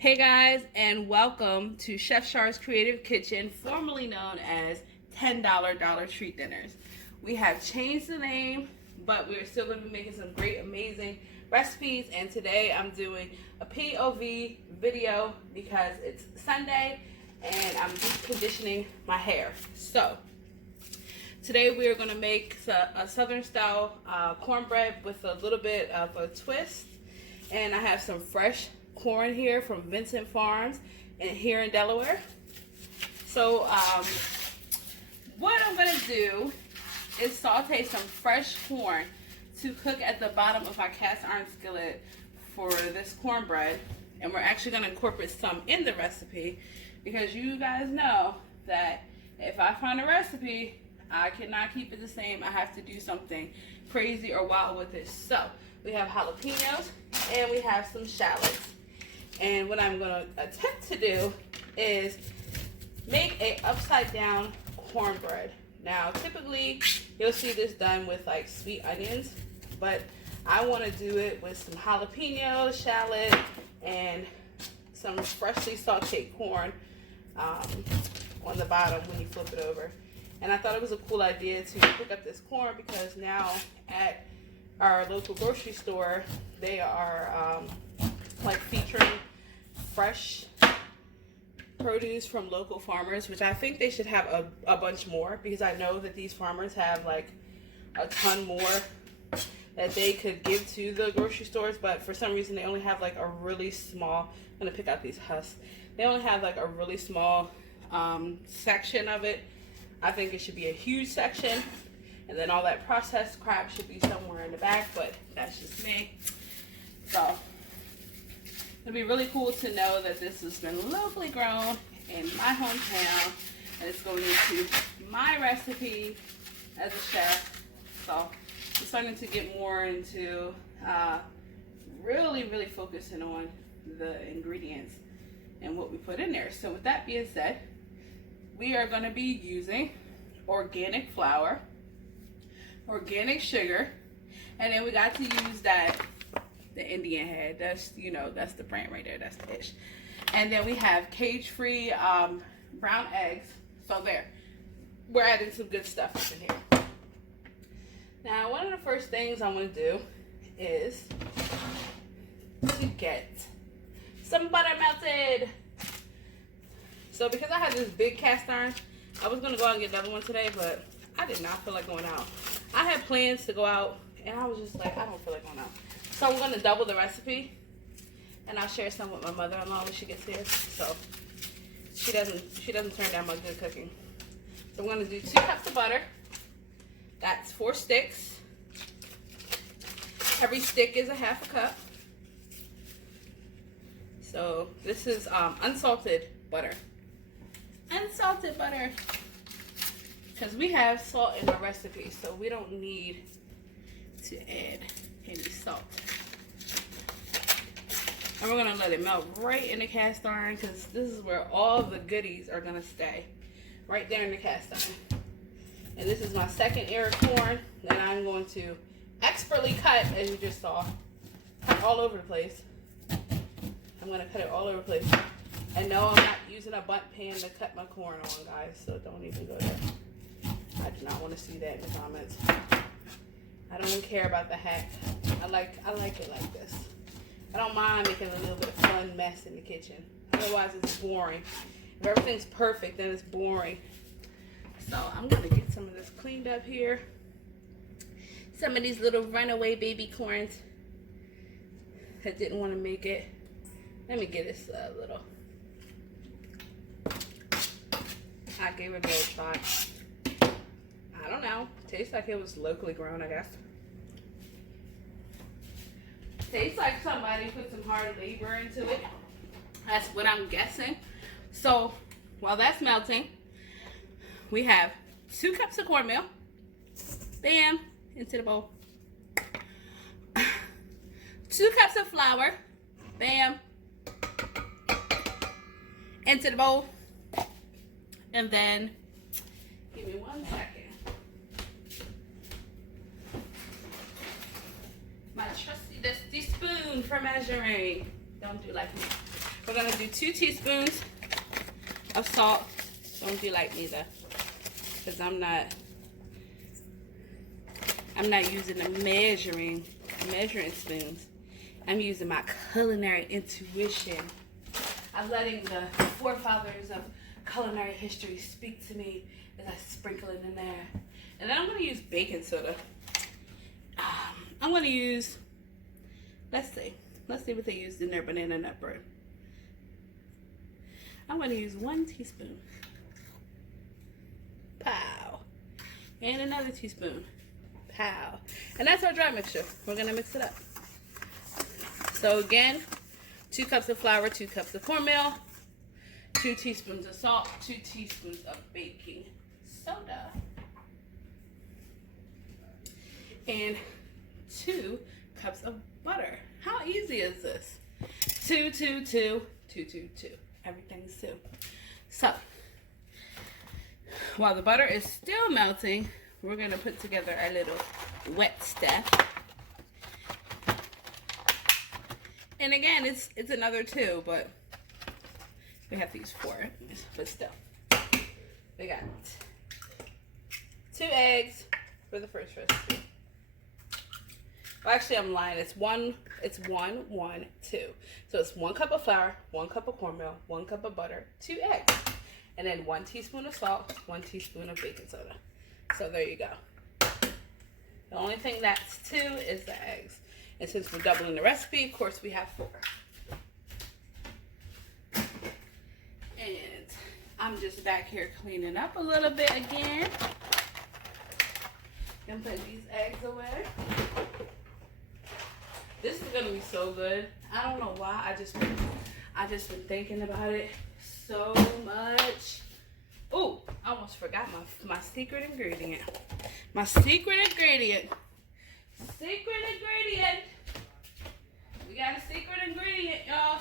Hey guys, and welcome to Chef Char's Creative Kitchen, formerly known as $10 Dollar Tree Dinners. We have changed the name, but we're still going to be making some great, amazing recipes. And today I'm doing a POV video because it's Sunday and I'm deep conditioning my hair. So today we are going to make a Southern Style cornbread with a little bit of a twist. And I have some fresh corn here from Vincent Farms and here in Delaware. So what I'm going to do is saute some fresh corn to cook at the bottom of our cast iron skillet for this cornbread. And we're actually going to incorporate some in the recipe because you guys know that if I find a recipe, I cannot keep it the same. I have to do something crazy or wild with it. So we have jalapenos and we have some shallots. And what I'm going to attempt to do is make a upside down cornbread. Now, typically you'll see this done with like sweet onions, but I want to do it with some jalapeno, shallot, and some freshly sauteed corn on the bottom when you flip it over. And I thought it was a cool idea to pick up this corn because now at our local grocery store, they are like featuring fresh produce from local farmers, which I think they should have a bunch more because I know that these farmers have like a ton more that they could give to the grocery stores, but for some reason they only have like a really small, I'm gonna pick out these husks, they only have like a really small section of it. I think it should be a huge section, and then all that processed crap should be somewhere in the back, but that's just me. So it'd be really cool to know that this has been locally grown in my hometown, and it's going into my recipe as a chef. So I'm starting to get more into really focusing on the ingredients and what we put in there. So with that being said, we are going to be using organic flour, organic sugar, and then we got to use the Indian head. That's, you know, that's the brand right there. That's the dish. And then we have cage-free brown eggs. So there, we're adding some good stuff in here. Now, one of the first things I'm going to do is to get some butter melted. So because I had this big cast iron, I was going to go out and get another one today, but I did not feel like going out. I had plans to go out, and I was just like, I don't feel like going out. So I'm going to double the recipe, and I'll share some with my mother-in-law when she gets here, so she doesn't turn down my good cooking. So I'm going to do 2 cups of butter. That's 4 sticks. Every stick is a half a cup. So this is unsalted butter. Unsalted butter, because we have salt in our recipe, so we don't need to add any salt. And we're gonna let it melt right in the cast iron because this is where all the goodies are gonna stay, right there in the cast iron. And this is my second ear of corn that I'm going to expertly cut, as you just saw, cut all over the place. I'm gonna cut it all over the place. And no, I'm not using a bunt pan to cut my corn on, guys, so don't even go there. I do not want to see that in the comments. I don't even care about the hack. I like it like this. I don't mind making a little bit of fun mess in the kitchen. Otherwise, it's boring. If everything's perfect, then it's boring. So I'm going to get some of this cleaned up here. Some of these little runaway baby corns that didn't want to make it. Let me get this little. I gave it a little try. I don't know. Tastes like it was locally grown, I guess. Tastes like somebody put some hard labor into it. That's what I'm guessing. So while that's melting, we have 2 cups of cornmeal. Bam, into the bowl. 2 cups of flour. Bam, into the bowl. And then, give me 1 second. My trusty dusty spoon for measuring. Don't do like me. We're gonna do 2 teaspoons of salt. Don't do like me though, because I'm not using the measuring spoons. I'm using my culinary intuition. I'm letting the forefathers of culinary history speak to me as I sprinkle it in there. And then I'm going to use baking soda. I'm going to use, let's see what they used in their banana nut bread. I'm going to use 1 teaspoon. Pow. And another teaspoon. Pow. And that's our dry mixture. We're going to mix it up. So again, 2 cups of flour, 2 cups of cornmeal, 2 teaspoons of salt, 2 teaspoons of baking soda, and 2 cups of butter. How easy is this? 2, 2, 2, 2, 2, 2. Everything's 2. So, while the butter is still melting, we're going to put together our little wet stuff. And again, it's another 2, but we have to use 4. But still, we got 2 eggs for the first recipe. Well, actually, I'm lying. It's 1, 1, 2. So it's 1 cup of flour, 1 cup of cornmeal, 1 cup of butter, 2 eggs, and then 1 teaspoon of salt, 1 teaspoon of baking soda. So there you go. The only thing that's 2 is the eggs. And since we're doubling the recipe, of course, we have 4. And I'm just back here cleaning up a little bit again. And put these eggs away. This is gonna be so good. I don't know why. I just been thinking about it so much. Oh, I almost forgot my secret ingredient. My secret ingredient. Secret ingredient. We got a secret ingredient, y'all.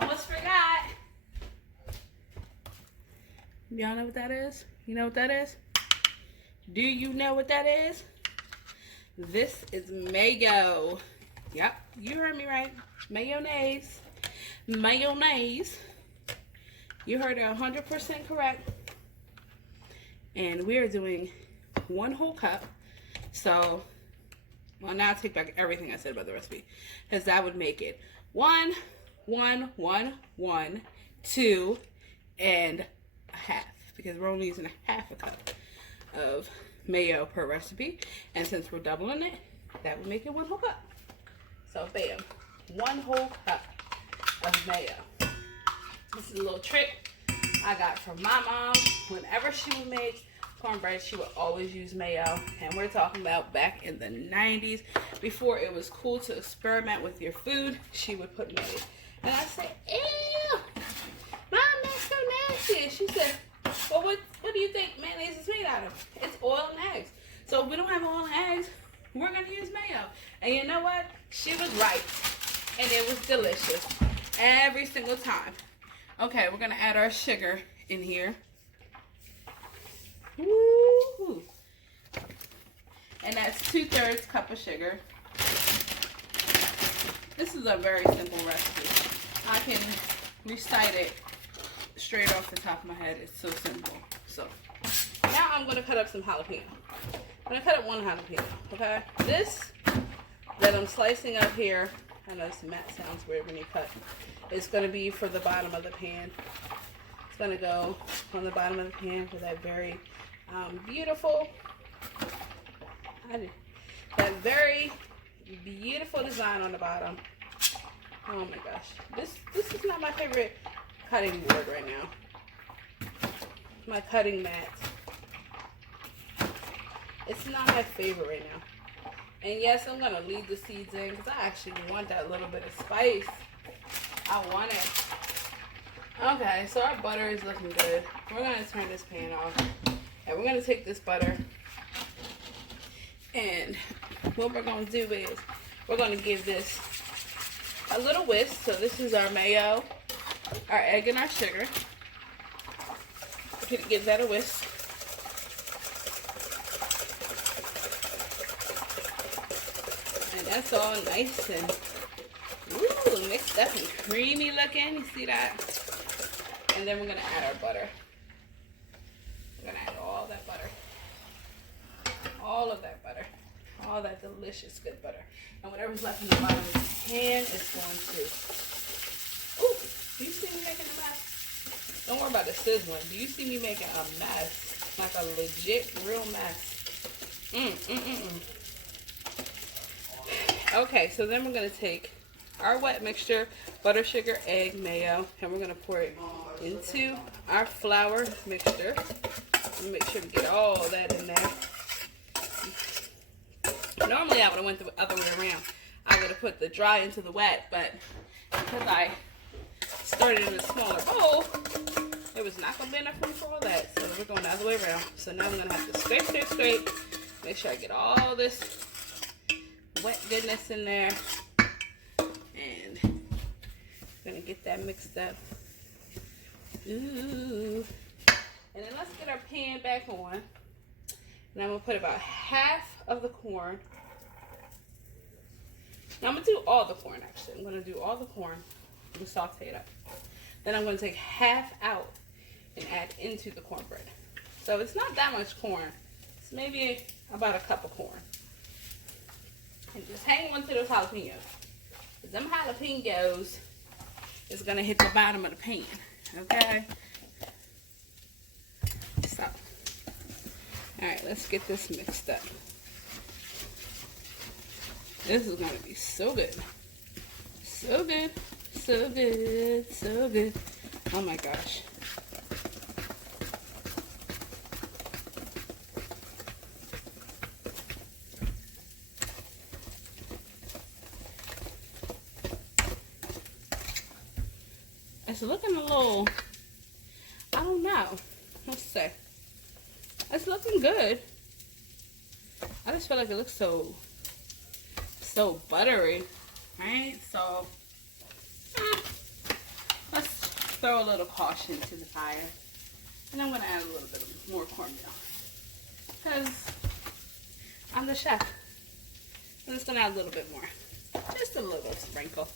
Almost forgot. Y'all know what that is? You know what that is? Do you know what that is? This is mayo. Yep, you heard me right. Mayonnaise. Mayonnaise. You heard it 100% correct. And we are doing 1 whole cup. So, well, now I take back everything I said about the recipe, because that would make it 1, 1, 1, 1, 2, and a half, because we're only using a half a cup of mayo per recipe. And since we're doubling it, that would make it 1 whole cup. So, bam, 1 whole cup of mayo. This is a little trick I got from my mom. Whenever she would make cornbread, she would always use mayo. And we're talking about back in the 90s, before it was cool to experiment with your food, she would put mayo. And I said, ew, Mom, that's so nasty. And she said, well, what do you think mayonnaise is made out of? It's oil and eggs. So if we don't have oil and eggs, we're going to use mayo. And you know what? She was right. And it was delicious every single time. Okay, we're going to add our sugar in here. Woo! And that's 2/3 cup of sugar. This is a very simple recipe. I can recite it straight off the top of my head. It's so simple. So now I'm going to cut up some jalapeno. I'm going to cut up 1 jalapeno, okay? This that I'm slicing up here, I know this mat sounds weird when you cut. It's going to be for the bottom of the pan. It's going to go on the bottom of the pan for that very beautiful, that very beautiful design on the bottom. Oh my gosh, this is not my favorite cutting board right now. My cutting mat. It's not my favorite right now. And yes, I'm gonna leave the seeds in because I actually want that little bit of spice. I want it. Okay, so our butter is looking good. We're gonna turn this pan off. And we're going to take this butter, and what we're going to do is we're going to give this a little whisk. So this is our mayo, our egg, and our sugar. We're going to give that a whisk. And that's all nice and mixed up and creamy looking. You see that? And then we're gonna add our butter. We're gonna add all that butter. All of that butter. All that delicious good butter. And whatever's left in the bottom of the pan is going to... Ooh, do you see me making a mess? Don't worry about the sizzling. Do you see me making a mess? Like a legit, real mess. Okay, so then we're going to take our wet mixture, butter, sugar, egg, mayo, and we're going to pour it into our flour mixture. And make sure we get all that in there. Normally I would have went the other way around. I would have put the dry into the wet, but because I started in a smaller bowl, it was not going to be enough room for all that. So we're going the other way around. So now I'm going to have to scrape. Make sure I get all this wet goodness in there. And I'm going to get that mixed up. Ooh. And then let's get our pan back on. And I'm going to put about half of the corn. Now I'm going to do all the corn actually. I'm going to do all the corn. I'm going to saute it up. Then I'm going to take half out and add into the cornbread. So it's not that much corn. It's maybe about a cup of corn. And just hang on to those jalapenos. Because them jalapenos is going to hit the bottom of the pan. Okay? So, alright, let's get this mixed up. This is going to be so good. So good. So good. So good. Oh my gosh. It's looking a little, I don't know. Let's see. It's looking good. I just feel like it looks so buttery, right? So let's throw a little caution to the fire. And I'm going to add a little bit more cornmeal. Because I'm the chef. I'm just going to add a little bit more. Just a little sprinkle.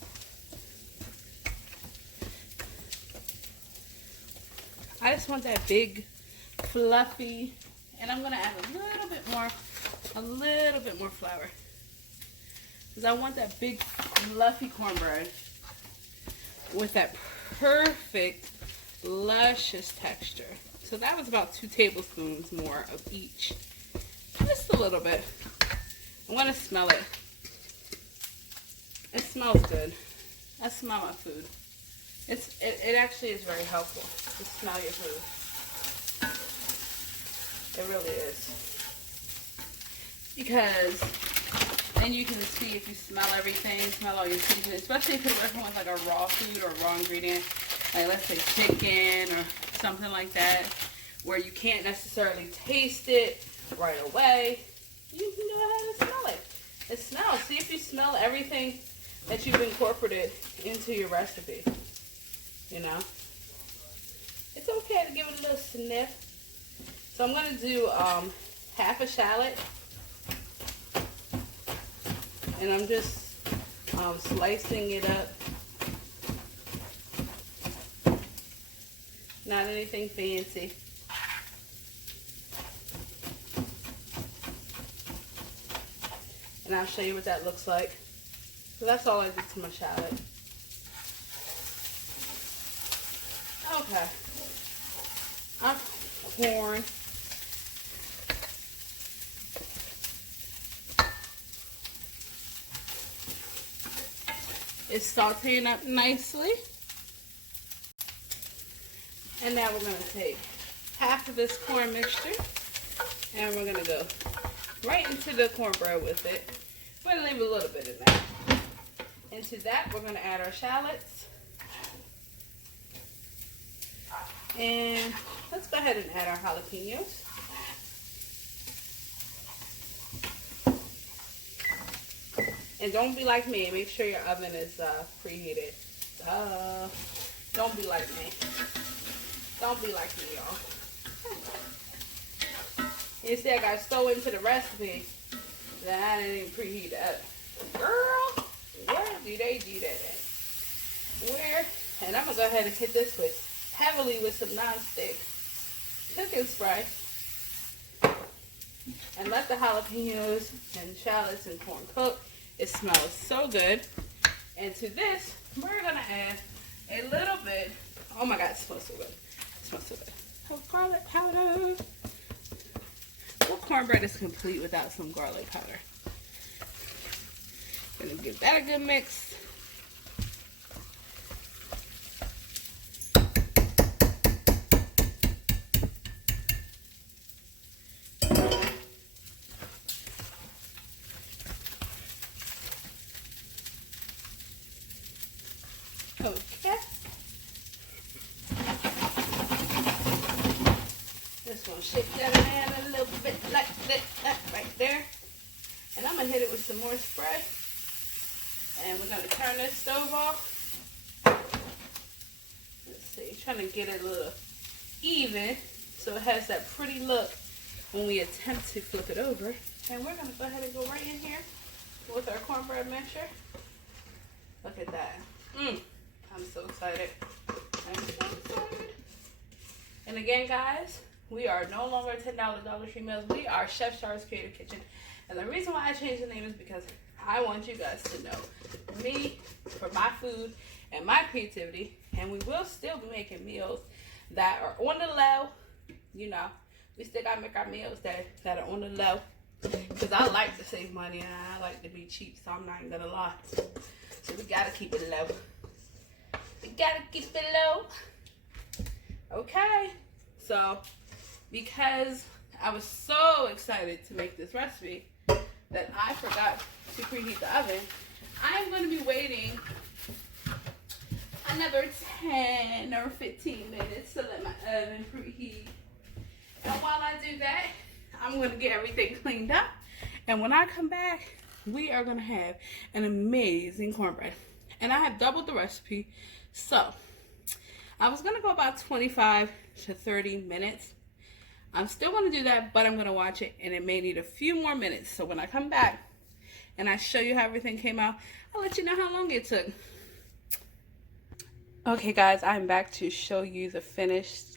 I just want that big, fluffy, and I'm gonna add a little bit more flour. Because I want that big, fluffy cornbread with that perfect, luscious texture. So that was about 2 tablespoons more of each. Just a little bit. I want to smell it. It smells good. I smell my food. It actually is very helpful to smell your food. It really is. Because then you can see if you smell everything, smell all your seasoning, especially if you're working with like a raw food or raw ingredient, like let's say chicken or something like that, where you can't necessarily taste it right away. You can go ahead and smell it. It smells. See if you smell everything that you've incorporated into your recipe. You know, it's okay to give it a little sniff. So I'm going to do half a shallot, and I'm just slicing it up. Not anything fancy. And I'll show you what that looks like. So that's all I did to my shallot. Okay, our corn is sauteing up nicely. And now we're going to take half of this corn mixture and we're going to go right into the cornbread with it. We're going to leave a little bit of that. Into that, we're going to add our shallots. And let's go ahead and add our jalapenos. And don't be like me. Make sure your oven is preheated. Don't be like me. Don't be like me, y'all. You see, I got so into the recipe that I didn't even preheat it up. Girl, where do they do that at? And I'm gonna go ahead and hit this heavily with some non-stick cooking spray. And let the jalapenos and shallots and corn cook. It smells so good. And to this, we're gonna add a little bit, oh my God, it smells so good. It smells so good. Of garlic powder. What cornbread is complete without some garlic powder? Gonna give that a good mix. Okay. Just gonna shake that around a little bit like that right there. And I'm gonna hit it with some more spray. And we're gonna turn this stove off. Let's see, trying to get it a little even so it has that pretty look when we attempt to flip it over. And we're gonna go ahead and go right in here with our cornbread mixture. Look at that. I'm so excited. I'm so excited. And again, guys, we are no longer $10 Dollar Tree meals. We are Chef Char's Creative Kitchen. And the reason why I changed the name is because I want you guys to know me for my food and my creativity. And we will still be making meals that are on the low. You know, we still got to make our meals that are on the low. Because I like to save money and I like to be cheap, so I'm not even going to lie. So we got to keep it low. We got to keep it low. Okay. So, because I was so excited to make this recipe that I forgot to preheat the oven, I'm going to be waiting another 10 or 15 minutes to let my oven preheat. And while I do that, I'm going to get everything cleaned up. And when I come back, we are going to have an amazing cornbread. And I have doubled the recipe. So, I was going to go about 25 to 30 minutes. I'm still going to do that, but I'm going to watch it, and it may need a few more minutes. So when I come back and I show you how everything came out, I'll let you know how long it took. Okay, guys, I'm back to show you the finished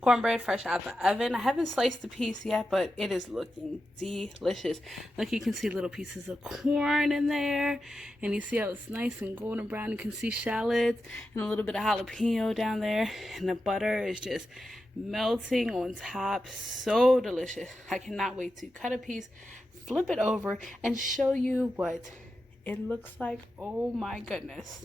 cornbread fresh out the oven. I haven't sliced the piece yet, but it is looking delicious. Look, you can see little pieces of corn in there, and you see how it's nice and golden brown. You can see shallots and a little bit of jalapeno down there, and the butter is just melting on top. So delicious. I cannot wait to cut a piece, flip it over, and show you what it looks like. Oh my goodness.